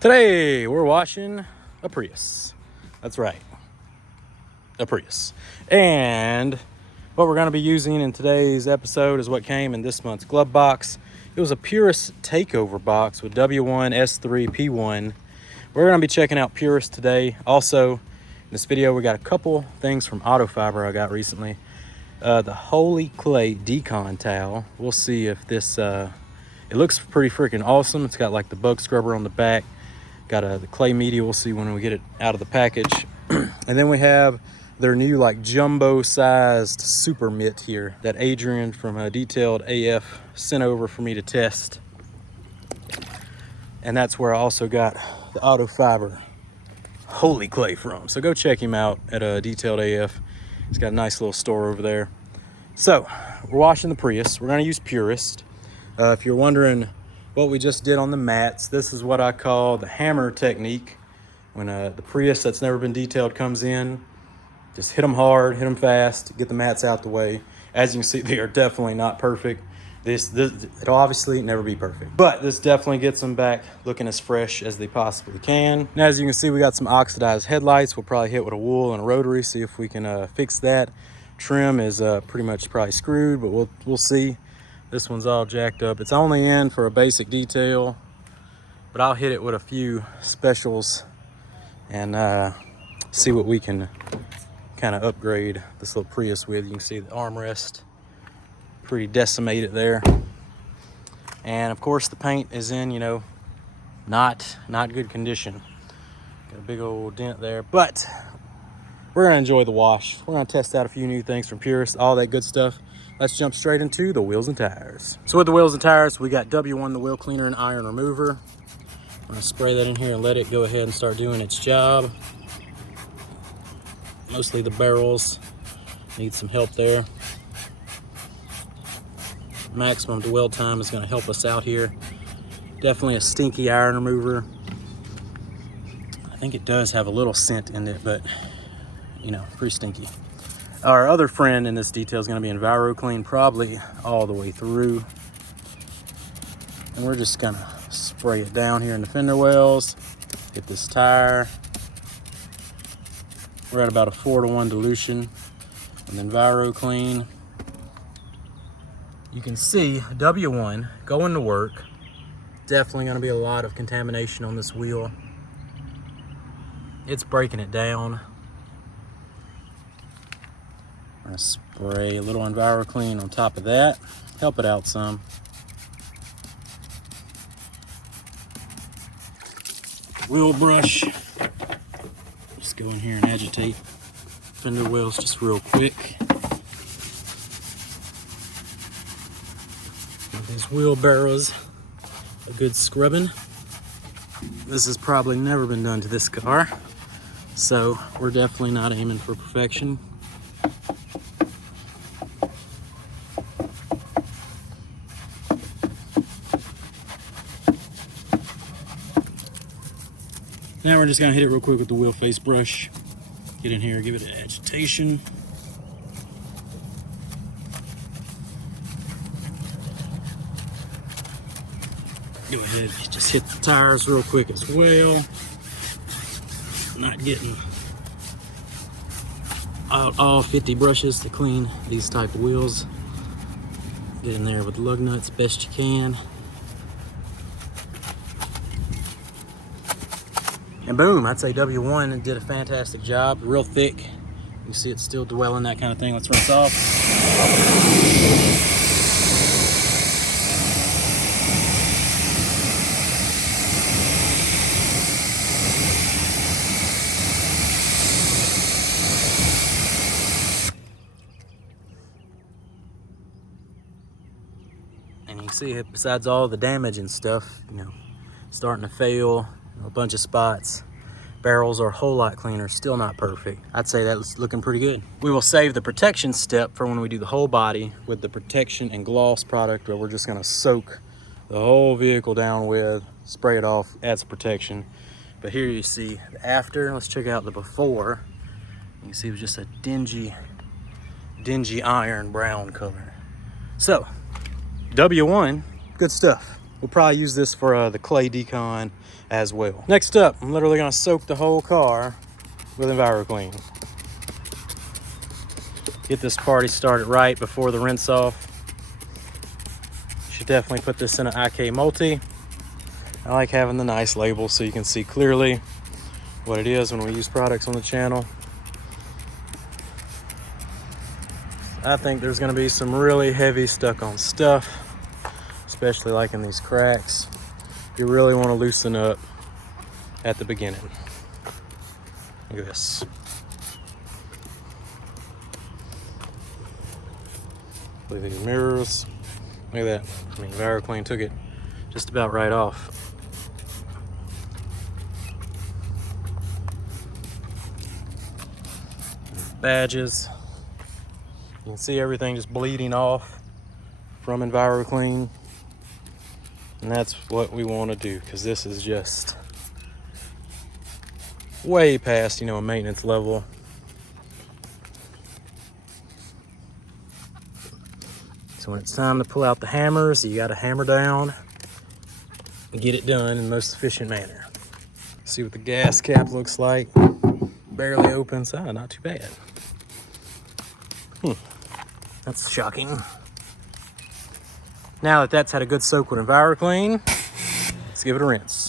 Today we're washing a Prius. That's right, a Prius. And what we're going to be using in today's episode is what came in this month's glove box. It was a Prius takeover box with W1, S3, P1. We're going to be checking out Prius today. Also, in this video, we got a couple things from Auto Fiber I got recently. The Holey clay decon towel. We'll see if this, it looks pretty freaking awesome. It's got like the bug scrubber on the back. Got the clay media. We'll see when we get it out of the package. And then we have their new like jumbo sized super mitt here that Adrian from Detailed AF sent over for me to test. And that's where I also got the Auto Fiber Holey clay from. So go check him out at Detailed AF. He's got a nice little store over there. So we're washing the Prius. We're going to use Purist. If you're wondering what we just did on the mats, this is what I call the hammer technique. When the Prius that's never been detailed comes in, just hit them hard, hit them fast, get the mats out the way. As you can see, they are definitely not perfect. It'll obviously never be perfect, but this definitely gets them back looking as fresh as they possibly can. Now, as you can see, we got some oxidized headlights. We'll probably hit with a wool and a rotary, see if we can fix that. Trim is pretty much probably screwed, but we'll see. This one's all jacked up. It's only in for a basic detail, but I'll hit it with a few specials and see what we can kind of upgrade this little Prius with. You can see the armrest, pretty decimated there. And of course the paint is in, not good condition. Got a big old dent there, but we're gonna enjoy the wash. We're gonna test out a few new things from Purist, all that good stuff. Let's jump straight into the wheels and tires. So with the wheels and tires, we got W1, the wheel cleaner and iron remover. I'm gonna spray that in here and let it go ahead and start doing its job. Mostly the barrels need some help there. Maximum dwell time is gonna help us out here. Definitely a stinky iron remover. I think it does have a little scent in it, but pretty stinky. Our other friend in this detail is going to be EnviroClean, probably all the way through. And we're just going to spray it down here in the fender wells, hit this tire. We're at about a 4-to-1 dilution with EnviroClean. You can see W1 going to work. Definitely going to be a lot of contamination on this wheel. It's breaking it down. I'm gonna spray a little EnviroClean on top of that, help it out some. Wheel brush, just go in here and agitate fender wells just real quick. Give these wheelbarrows a good scrubbing. This has probably never been done to this car, so we're definitely not aiming for perfection. Now we're just gonna hit it real quick with the wheel face brush. Get in here, give it an agitation. Go ahead, just hit the tires real quick as well. Not getting out all 50 brushes to clean these type of wheels. Get in there with the lug nuts best you can. And boom, I'd say W1 did a fantastic job. Real thick. You can see it's still dwelling, that kind of thing. Let's rinse off. And you can see it, besides all the damage and stuff, starting to fail, a bunch of spots. Barrels are a whole lot cleaner, still not perfect. I'd say that's looking pretty good. We will save the protection step for when we do the whole body with the protection and gloss product, where we're just gonna soak the whole vehicle down with, spray it off, add some protection. But here you see the after. Let's check out the before. You can see it was just a dingy iron brown color. So W1, good stuff. we'll probably use this for the clay decon as well. Next up, I'm literally gonna soak the whole car with EnviroClean. Get this party started right before the rinse off. Should definitely put this in an IK Multi. I like having the nice label so you can see clearly what it is when we use products on the channel. I think there's gonna be some really heavy stuck on stuff, especially like in these cracks. You really wanna loosen up at the beginning. Look at this. Look at these mirrors. Look at that. I mean, EnviroClean took it just about right off. Badges. You can see everything just bleeding off from EnviroClean. And that's what we want to do, because this is just way past, a maintenance level. So when it's time to pull out the hammers, you got to hammer down and get it done in the most efficient manner. See what the gas cap looks like. Barely opens. Not too bad. That's shocking. Now that that's had a good soak with EnviroClean, let's give it a rinse.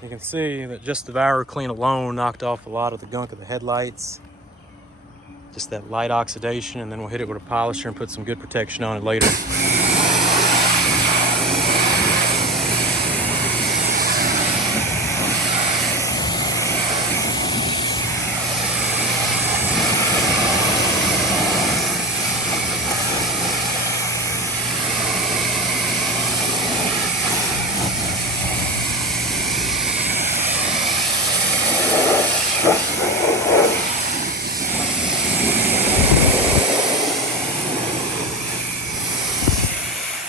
You can see that just the EnviroClean alone knocked off a lot of the gunk of the headlights. Just that light oxidation, and then we'll hit it with a polisher and put some good protection on it later.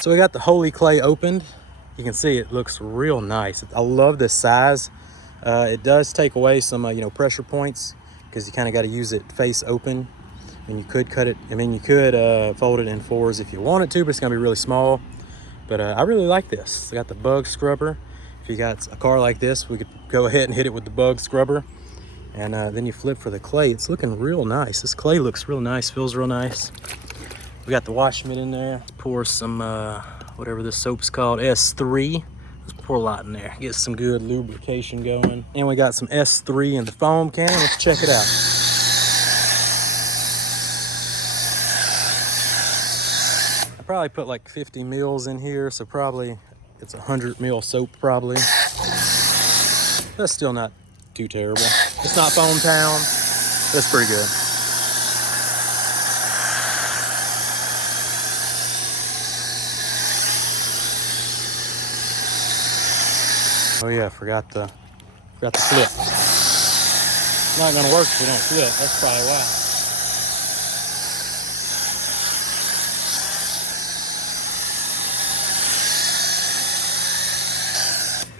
So we got the Holey clay opened. You can see it looks real nice. I love this size. It does take away some pressure points, because you kind of got to use it face open. And you could cut it, you could fold it in fours if you wanted to, but it's gonna be really small. But I really like this. I got the bug scrubber. If you got a car like this, we could go ahead and hit it with the bug scrubber. And then you flip for the clay. It's looking real nice. This clay looks real nice, feels real nice. We got the wash mitt in there. Pour some, whatever this soap's called, S3. Let's pour a lot in there. Get some good lubrication going. And we got some S3 in the foam can. Let's check it out. I probably put like 50 mils in here, so probably it's 100 mil soap probably. That's still not too terrible. It's not foam town. That's pretty good. Oh yeah, forgot the flip. It's not gonna work if you don't flip. That's probably why.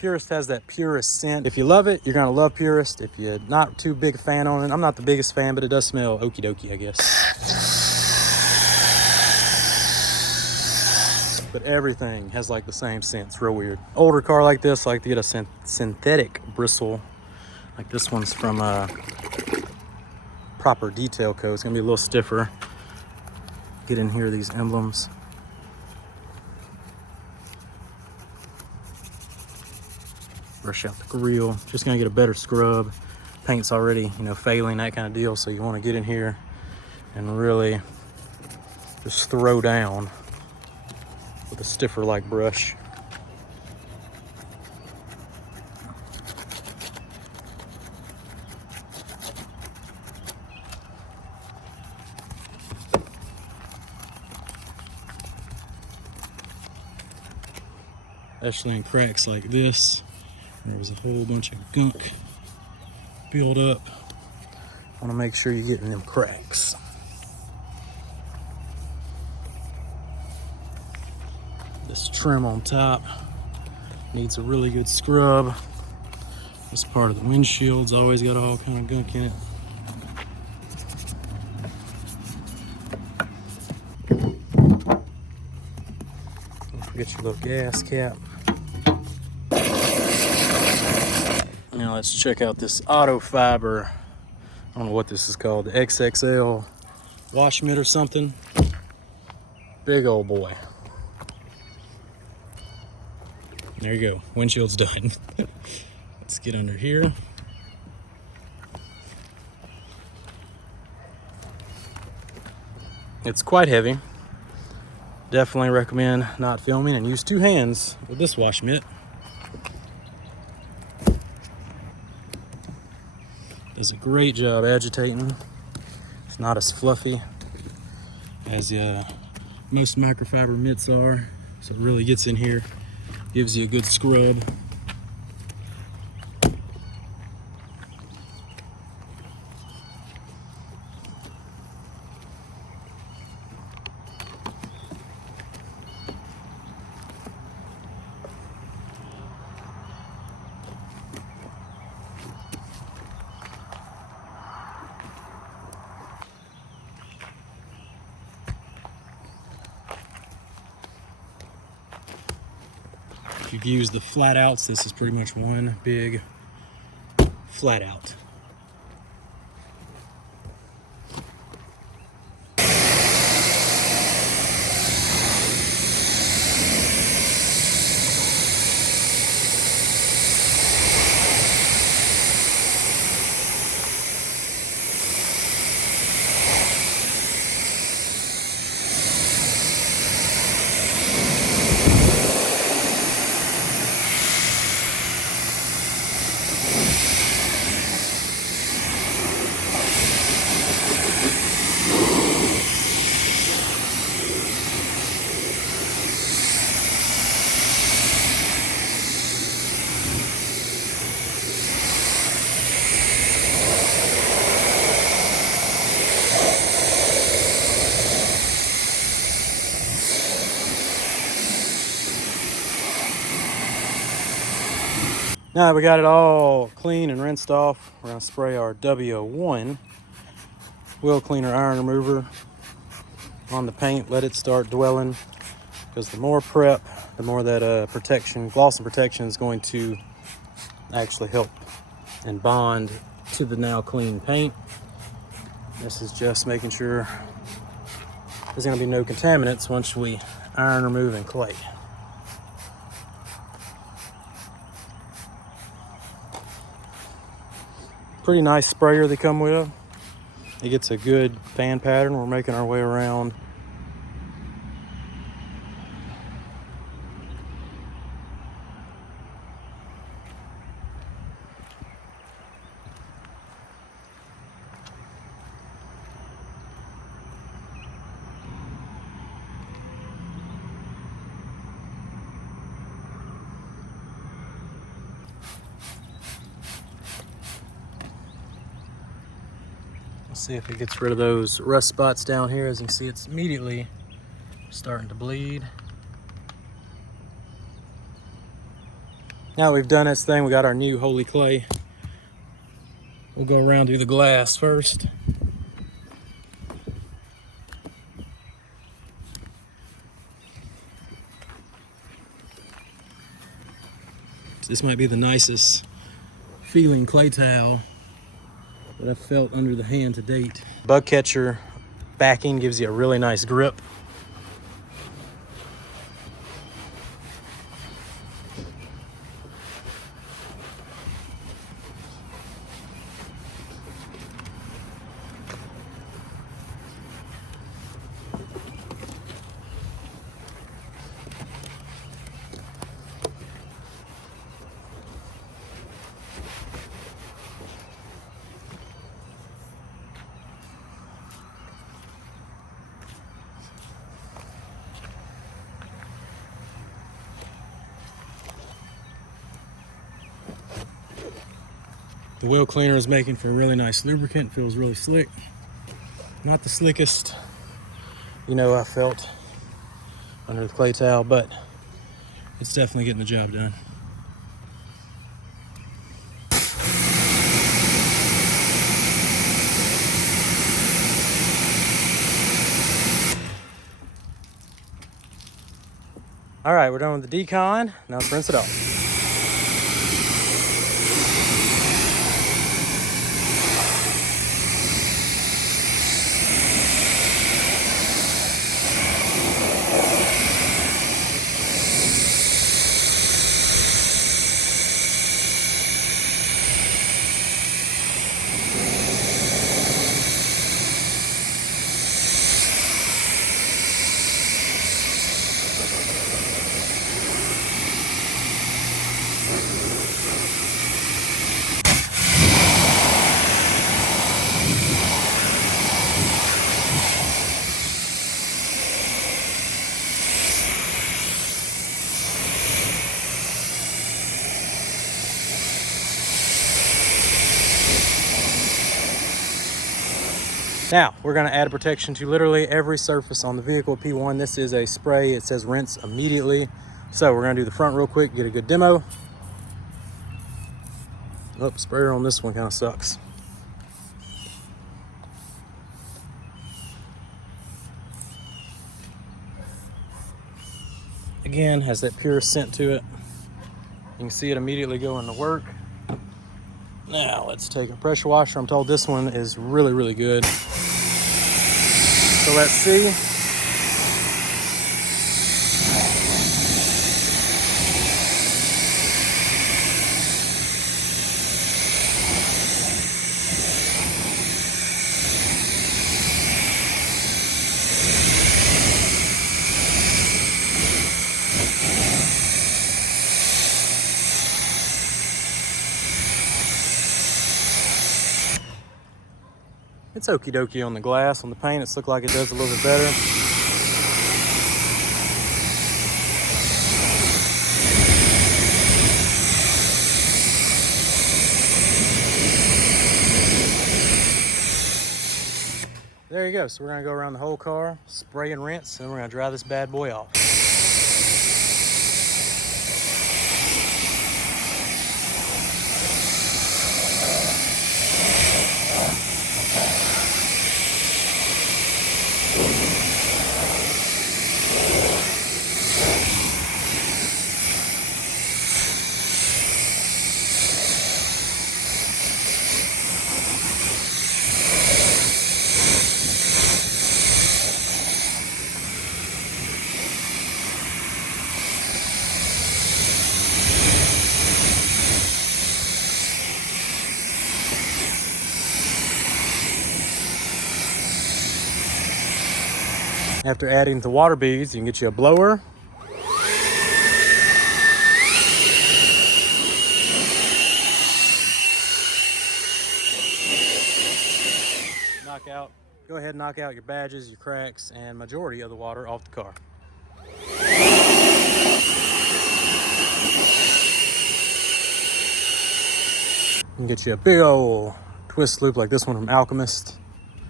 Purist has that Purist scent. If you love it, you're gonna love Purist. If you're not too big a fan on it, I'm not the biggest fan, but it does smell okie dokie, I guess. But everything has like the same scent. It's real weird. Older car like this, I like to get a synthetic bristle. Like this one's from Proper Detail Co. It's gonna be a little stiffer. Get in here, these emblems. Brush out the grill. Just gonna get a better scrub. Paint's already, failing, that kind of deal. So you want to get in here and really just throw down with a stiffer like brush. especially in cracks like this. There was a whole bunch of gunk build up. Want to make sure you're getting them cracks. This trim on top needs a really good scrub. This part of the windshield's always got all kind of gunk in it. Don't forget your little gas cap. Now let's check out this auto fiber. I don't know what this is called, the XXL wash mitt or something. Big old boy. There you go, windshield's done. Let's get under here. It's quite heavy. Definitely recommend not filming and use 2 hands with this wash mitt. Does a great job agitating. It's not as fluffy as most microfiber mitts are, so it really gets in here, gives you a good scrub. If you've used the flat outs, this is pretty much one big flat out. Now that we got it all clean and rinsed off, we're gonna spray our W01 wheel cleaner iron remover on the paint, let it start dwelling, because the more prep, the more that protection, gloss and protection is going to actually help and bond to the now clean paint. This is just making sure there's gonna be no contaminants once we iron remove and clay. Pretty nice sprayer they come with. It gets a good fan pattern. We're making our way around. Let's see if it gets rid of those rust spots down here. As you can see, it's immediately starting to bleed. Now we've done this thing, we got our new Holey clay. We'll go around through the glass first. This might be the nicest feeling clay towel that I've felt under the hand to date. Bug catcher backing gives you a really nice grip. The wheel cleaner is making for a really nice lubricant. Feels really slick. Not the slickest, I felt under the clay towel, but it's definitely getting the job done. All right, we're done with the decon. Now let's rinse it off. Now, we're gonna add a protection to literally every surface on the vehicle at P1. This is a spray. It says rinse immediately. So we're gonna do the front real quick, get a good demo. Oh, sprayer on this one kind of sucks. Again, has that pure scent to it. You can see it immediately go into work. Now, let's take a pressure washer. I'm told this one is really, really good. So let's see. It's okie dokie on the glass. On the paint, it's looked like it does a little bit better. There you go. So we're gonna go around the whole car, spray and rinse, and we're gonna dry this bad boy off. After adding the water beads, you can get you a blower. Go ahead and knock out your badges, your cracks, and majority of the water off the car. You can get you a big old twist loop like this one from Alchemist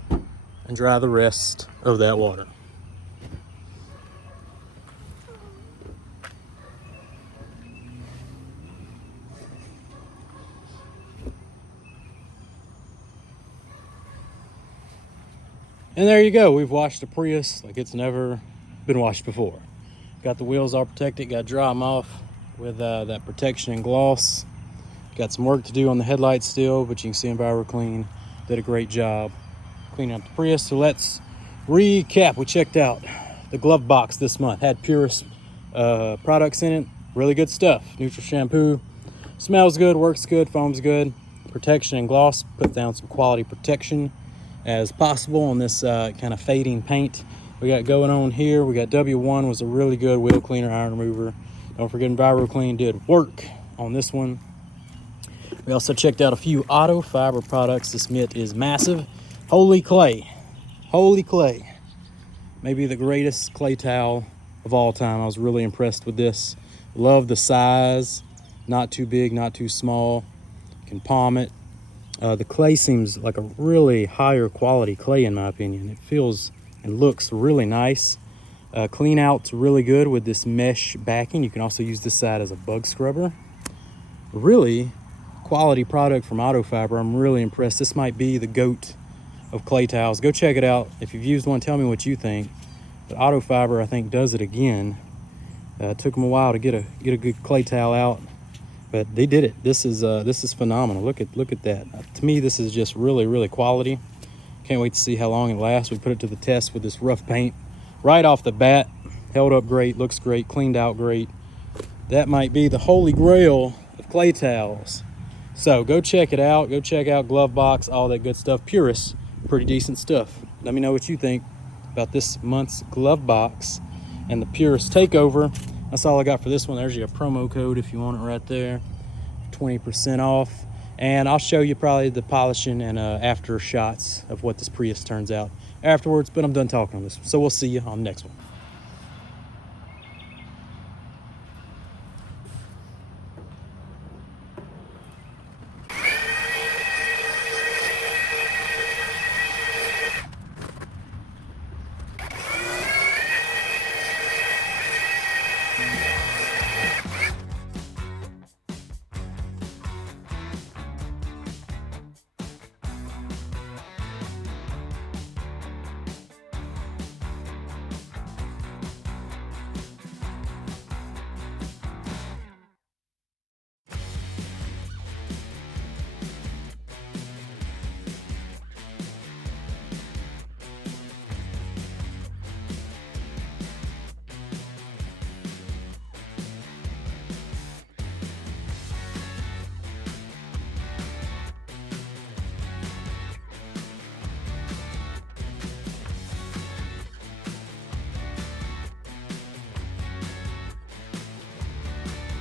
and dry the rest of that water. And there you go. We've washed the Prius like it's never been washed before. Got the wheels all protected. Got to dry them off with that protection and gloss. Got some work to do on the headlights still, but you can see EnviroClean did a great job cleaning up the Prius. So let's recap. We checked out the glove box this month. Had Purist products in it. Really good stuff. Neutral shampoo. Smells good, works good, foams good. Protection and gloss. Put down some quality protection as possible on this kind of fading paint we got going on here. We got W1 was a really good wheel cleaner, iron remover. Don't forget EnviroClean did work on this one. We also checked out a few auto fiber products. This mitt is massive. Holey clay. Holey clay. Maybe the greatest clay towel of all time. I was really impressed with this. Love the size. Not too big, not too small. You can palm it. The clay seems like a really higher quality clay in my opinion. It feels and looks really nice. Clean out's really good with this mesh backing. You can also use this side as a bug scrubber. Really quality product from Auto Fiber. I'm really impressed. This might be the GOAT of clay tiles. Go check it out. If you've used one, tell me what you think. But Auto Fiber, I think, does it again. It took them a while to get a good clay tile out, but they did it. This is phenomenal. Look at that. To me, this is just really quality. Can't wait to see how long it lasts. We put it to the test with this rough paint right off the bat. Held up great, looks great, cleaned out great. That might be the holy grail of clay towels. So go check it out. Go check out Glove Box, all that good stuff. Purist, pretty decent stuff. Let me know what you think about this month's Glove Box and the Purist Takeover. That's all I got for this one. There's your promo code if you want it right there. 20% off. And I'll show you probably the polishing and after shots of what this Prius turns out afterwards, but I'm done talking on this one. So we'll see you on the next one.